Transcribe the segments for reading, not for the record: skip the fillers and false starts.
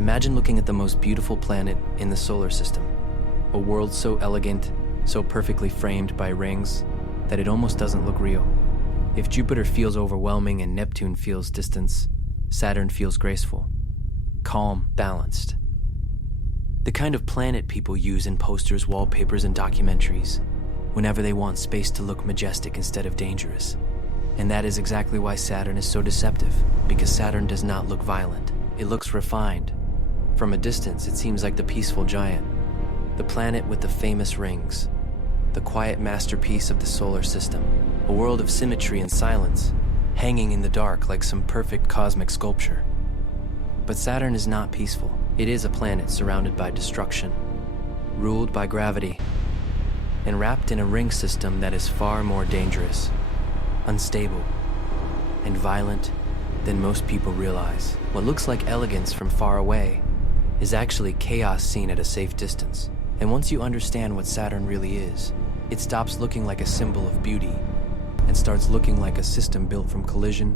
Imagine looking at the most beautiful planet in the solar system. A world so elegant, so perfectly framed by rings, that it almost doesn't look real. If Jupiter feels overwhelming and Neptune feels distant, Saturn feels graceful, calm, balanced. The kind of planet people use in posters, wallpapers, and documentaries whenever they want space to look majestic instead of dangerous. And that is exactly why Saturn is so deceptive, because Saturn does not look violent. It looks refined. From a distance, it seems like the peaceful giant, the planet with the famous rings, the quiet masterpiece of the solar system, a world of symmetry and silence, hanging in the dark like some perfect cosmic sculpture. But Saturn is not peaceful. It is a planet surrounded by destruction, ruled by gravity, and wrapped in a ring system that is far more dangerous, unstable, and violent than most people realize. What looks like elegance from far away is actually chaos seen at a safe distance. And once you understand what Saturn really is, it stops looking like a symbol of beauty and starts looking like a system built from collision,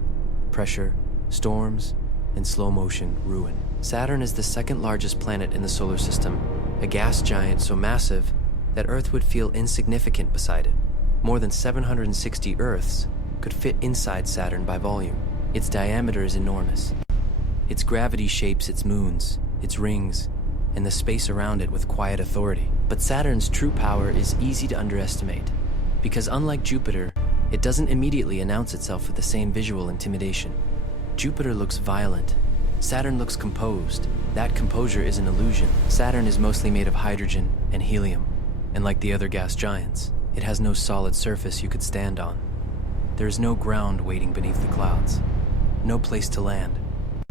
pressure, storms, and slow-motion ruin. Saturn is the second largest planet in the solar system, a gas giant so massive that Earth would feel insignificant beside it. More than 760 Earths could fit inside Saturn by volume. Its diameter is enormous. Its gravity shapes its moons, its rings, and the space around it with quiet authority. But Saturn's true power is easy to underestimate, because unlike Jupiter, it doesn't immediately announce itself with the same visual intimidation. Jupiter looks violent. Saturn looks composed. That composure is an illusion. Saturn is mostly made of hydrogen and helium, and like the other gas giants, it has no solid surface you could stand on. There is no ground waiting beneath the clouds, no place to land,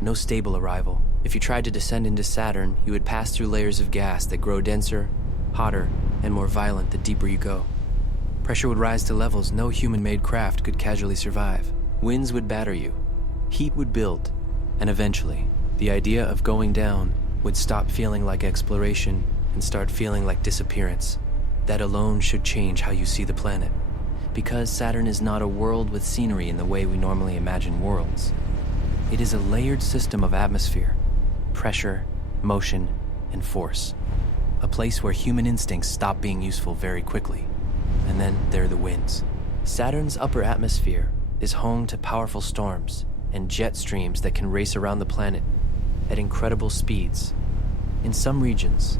no stable arrival. If you tried to descend into Saturn, you would pass through layers of gas that grow denser, hotter, and more violent the deeper you go. Pressure would rise to levels no human-made craft could casually survive. Winds would batter you, heat would build, and eventually, the idea of going down would stop feeling like exploration and start feeling like disappearance. That alone should change how you see the planet, because Saturn is not a world with scenery in the way we normally imagine worlds. It is a layered system of atmosphere, pressure, motion, and force. A place where human instincts stop being useful very quickly. And then there are the winds. Saturn's upper atmosphere is home to powerful storms and jet streams that can race around the planet at incredible speeds. In some regions,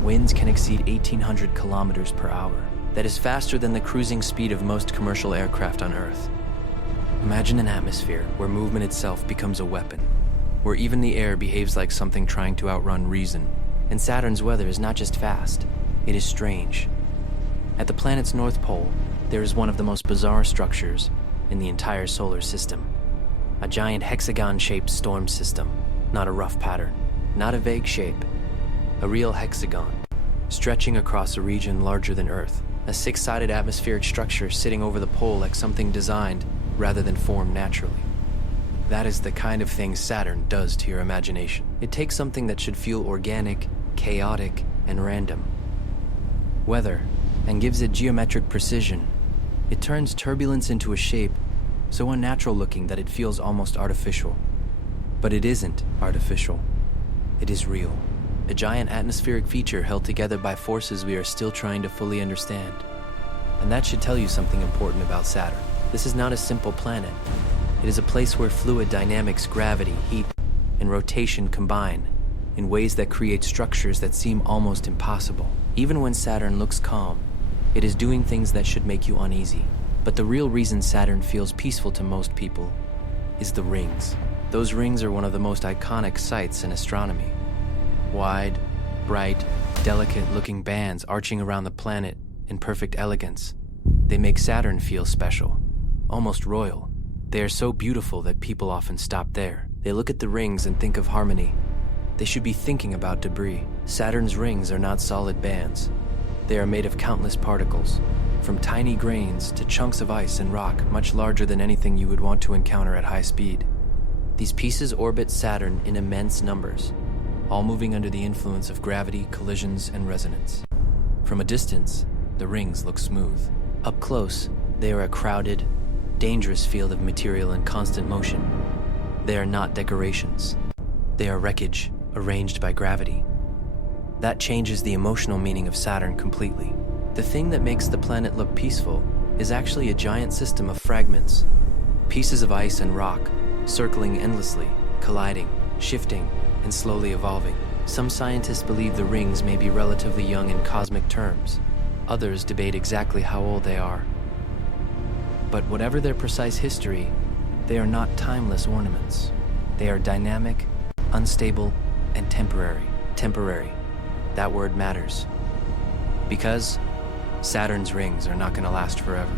winds can exceed 1,800 kilometers per hour. That is faster than the cruising speed of most commercial aircraft on Earth. Imagine an atmosphere where movement itself becomes a weapon, where even the air behaves like something trying to outrun reason. And Saturn's weather is not just fast, it is strange. At the planet's North Pole, there is one of the most bizarre structures in the entire solar system. A giant hexagon-shaped storm system, not a rough pattern, not a vague shape. A real hexagon, stretching across a region larger than Earth. A six-sided atmospheric structure sitting over the pole like something designed rather than formed naturally. That is the kind of thing Saturn does to your imagination. It takes something that should feel organic, chaotic, and random, weather, and gives it geometric precision. It turns turbulence into a shape so unnatural looking that it feels almost artificial. But it isn't artificial. It is real. A giant atmospheric feature held together by forces we are still trying to fully understand. And that should tell you something important about Saturn. This is not a simple planet. It is a place where fluid dynamics, gravity, heat, and rotation combine in ways that create structures that seem almost impossible. Even when Saturn looks calm, it is doing things that should make you uneasy. But the real reason Saturn feels peaceful to most people is the rings. Those rings are one of the most iconic sights in astronomy. Wide, bright, delicate-looking bands arching around the planet in perfect elegance. They make Saturn feel special, almost royal. They are so beautiful that people often stop there. They look at the rings and think of harmony. They should be thinking about debris. Saturn's rings are not solid bands. They are made of countless particles, from tiny grains to chunks of ice and rock much larger than anything you would want to encounter at high speed. These pieces orbit Saturn in immense numbers, all moving under the influence of gravity, collisions, and resonance. From a distance, the rings look smooth. Up close, they are a crowded, dangerous field of material in constant motion. They are not decorations. They are wreckage, arranged by gravity. That changes the emotional meaning of Saturn completely. The thing that makes the planet look peaceful is actually a giant system of fragments, pieces of ice and rock, circling endlessly, colliding, shifting, and slowly evolving. Some scientists believe the rings may be relatively young in cosmic terms. Others debate exactly how old they are. But whatever their precise history, they are not timeless ornaments. They are dynamic, unstable, and temporary. Temporary. That word matters. Because Saturn's rings are not going to last forever.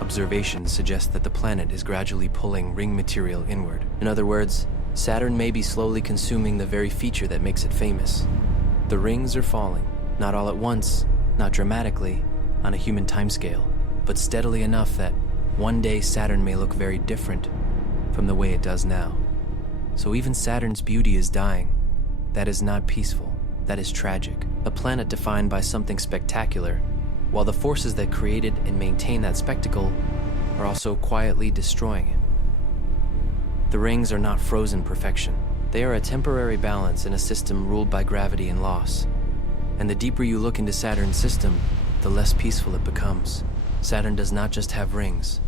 Observations suggest that the planet is gradually pulling ring material inward. In other words, Saturn may be slowly consuming the very feature that makes it famous. The rings are falling, not all at once, not dramatically, on a human timescale, but steadily enough that one day Saturn may look very different from the way it does now. So even Saturn's beauty is dying. That is not peaceful. That is tragic. A planet defined by something spectacular, while the forces that created and maintain that spectacle are also quietly destroying it. The rings are not frozen perfection. They are a temporary balance in a system ruled by gravity and loss. And the deeper you look into Saturn's system, the less peaceful it becomes. Saturn does not just have rings.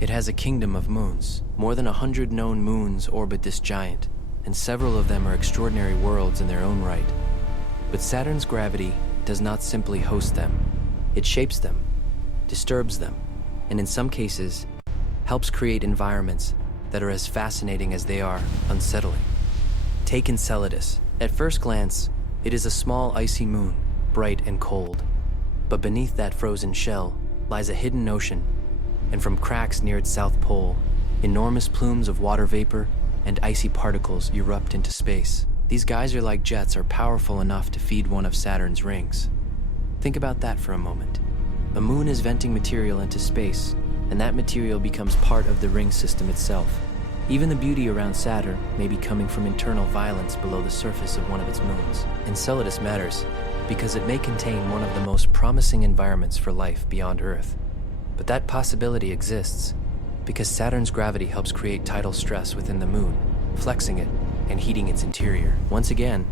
It has a kingdom of moons. More than 100 known moons orbit this giant, and several of them are extraordinary worlds in their own right. But Saturn's gravity does not simply host them. It shapes them, disturbs them, and in some cases, helps create environments that are as fascinating as they are unsettling. Take Enceladus. At first glance, it is a small icy moon, bright and cold. But beneath that frozen shell lies a hidden ocean, and from cracks near its south pole, enormous plumes of water vapor and icy particles erupt into space. These geyser-like jets are powerful enough to feed one of Saturn's rings. Think about that for a moment. A moon is venting material into space, and that material becomes part of the ring system itself. Even the beauty around Saturn may be coming from internal violence below the surface of one of its moons. Enceladus matters because it may contain one of the most promising environments for life beyond Earth. But that possibility exists because Saturn's gravity helps create tidal stress within the moon, flexing it and heating its interior. Once again,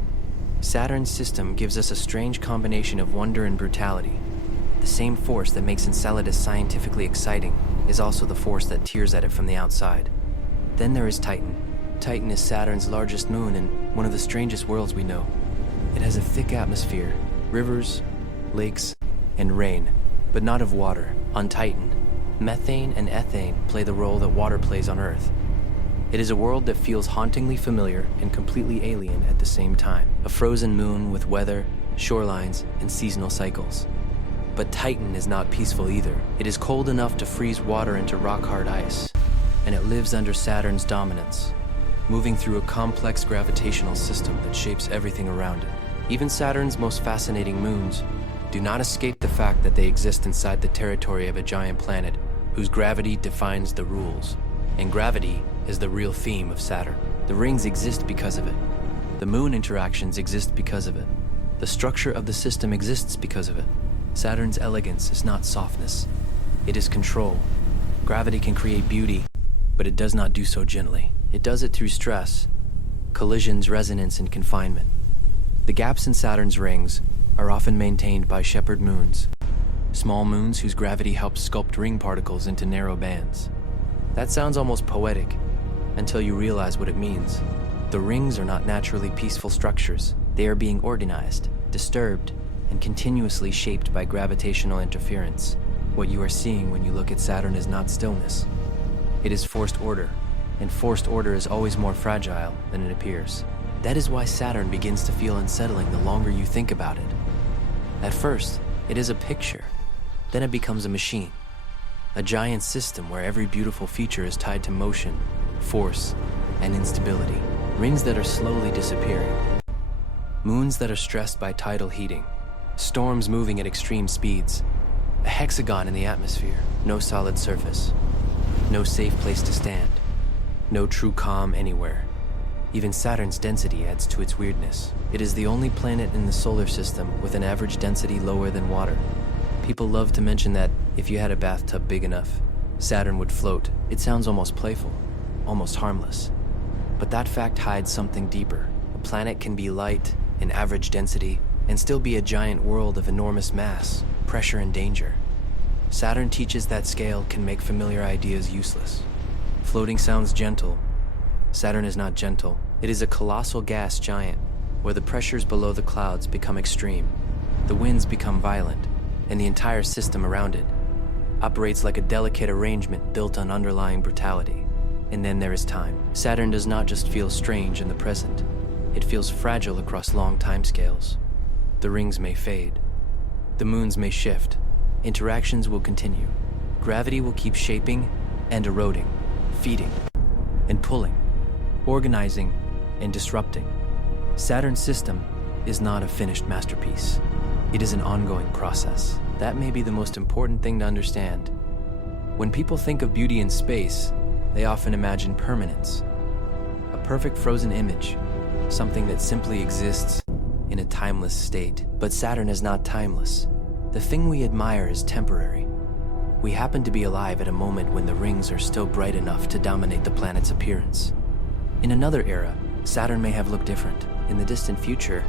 Saturn's system gives us a strange combination of wonder and brutality. The same force that makes Enceladus scientifically exciting is also the force that tears at it from the outside. Then there is Titan. Titan is Saturn's largest moon and one of the strangest worlds we know. It has a thick atmosphere, rivers, lakes, and rain, but not of water. On Titan, methane and ethane play the role that water plays on Earth. It is a world that feels hauntingly familiar and completely alien at the same time. A frozen moon with weather, shorelines, and seasonal cycles. But Titan is not peaceful either. It is cold enough to freeze water into rock-hard ice, and it lives under Saturn's dominance, moving through a complex gravitational system that shapes everything around it. Even Saturn's most fascinating moons do not escape the fact that they exist inside the territory of a giant planet whose gravity defines the rules. And gravity is the real theme of Saturn. The rings exist because of it. The moon interactions exist because of it. The structure of the system exists because of it. Saturn's elegance is not softness. It is control. Gravity can create beauty, but it does not do so gently. It does it through stress, collisions, resonance, and confinement. The gaps in Saturn's rings are often maintained by shepherd moons, small moons whose gravity helps sculpt ring particles into narrow bands. That sounds almost poetic until you realize what it means. The rings are not naturally peaceful structures. They are being organized, disturbed, and continuously shaped by gravitational interference. What you are seeing when you look at Saturn is not stillness. It is forced order, and forced order is always more fragile than it appears. That is why Saturn begins to feel unsettling the longer you think about it. At first, it is a picture. Then it becomes a machine. A giant system where every beautiful feature is tied to motion, force, and instability. Rings that are slowly disappearing. Moons that are stressed by tidal heating. Storms moving at extreme speeds. A hexagon in the atmosphere. No solid surface. No safe place to stand. No true calm anywhere. Even Saturn's density adds to its weirdness. It is the only planet in the solar system with an average density lower than water. People love to mention that if you had a bathtub big enough, Saturn would float. It sounds almost playful, almost harmless. But that fact hides something deeper. A planet can be light in average density and still be a giant world of enormous mass, pressure, and danger. Saturn teaches that scale can make familiar ideas useless. Floating sounds gentle. Saturn is not gentle. It is a colossal gas giant where the pressures below the clouds become extreme, the winds become violent, and the entire system around it operates like a delicate arrangement built on underlying brutality. And then there is time. Saturn does not just feel strange in the present, it feels fragile across long timescales. The rings may fade, the moons may shift, interactions will continue, gravity will keep shaping and eroding, feeding and pulling, organizing and disrupting. Saturn's system is not a finished masterpiece. It is an ongoing process. That may be the most important thing to understand. When people think of beauty in space, they often imagine permanence, a perfect frozen image, something that simply exists in a timeless state. But Saturn is not timeless. The thing we admire is temporary. We happen to be alive at a moment when the rings are still bright enough to dominate the planet's appearance. In another era, Saturn may have looked different. In the distant future,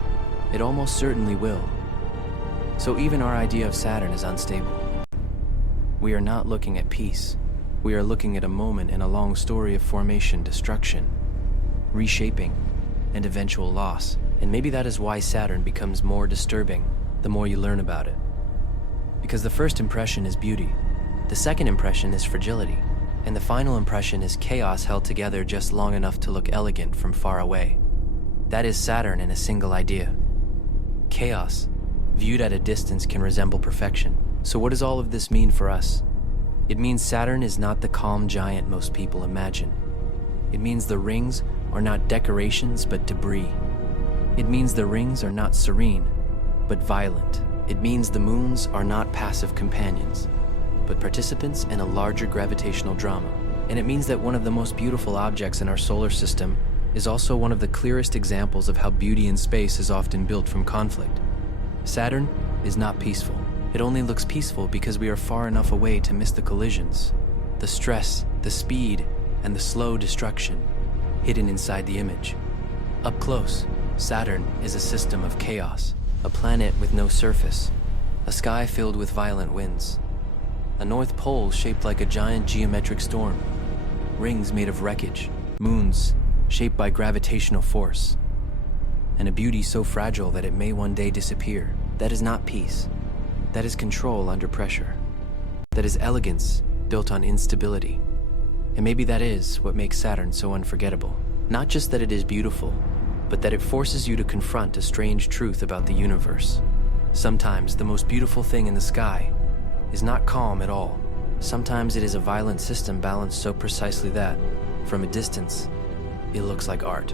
it almost certainly will. So even our idea of Saturn is unstable. We are not looking at peace. We are looking at a moment in a long story of formation, destruction, reshaping, and eventual loss. And maybe that is why Saturn becomes more disturbing the more you learn about it. Because the first impression is beauty, the second impression is fragility, and the final impression is chaos held together just long enough to look elegant from far away. That is Saturn in a single idea. Chaos, viewed at a distance, can resemble perfection. So what does all of this mean for us? It means Saturn is not the calm giant most people imagine. It means the rings are not decorations but debris. It means the rings are not serene, but violent. It means the moons are not passive companions, but participants in a larger gravitational drama. And it means that one of the most beautiful objects in our solar system is also one of the clearest examples of how beauty in space is often built from conflict. Saturn is not peaceful. It only looks peaceful because we are far enough away to miss the collisions, the stress, the speed, and the slow destruction hidden inside the image. Up close, Saturn is a system of chaos, a planet with no surface, a sky filled with violent winds, a North Pole shaped like a giant geometric storm, rings made of wreckage, moons shaped by gravitational force, and a beauty so fragile that it may one day disappear. That is not peace. That is control under pressure. That is elegance built on instability. And maybe that is what makes Saturn so unforgettable. Not just that it is beautiful, but that it forces you to confront a strange truth about the universe. Sometimes the most beautiful thing in the sky is not calm at all. Sometimes it is a violent system balanced so precisely that, from a distance, it looks like art.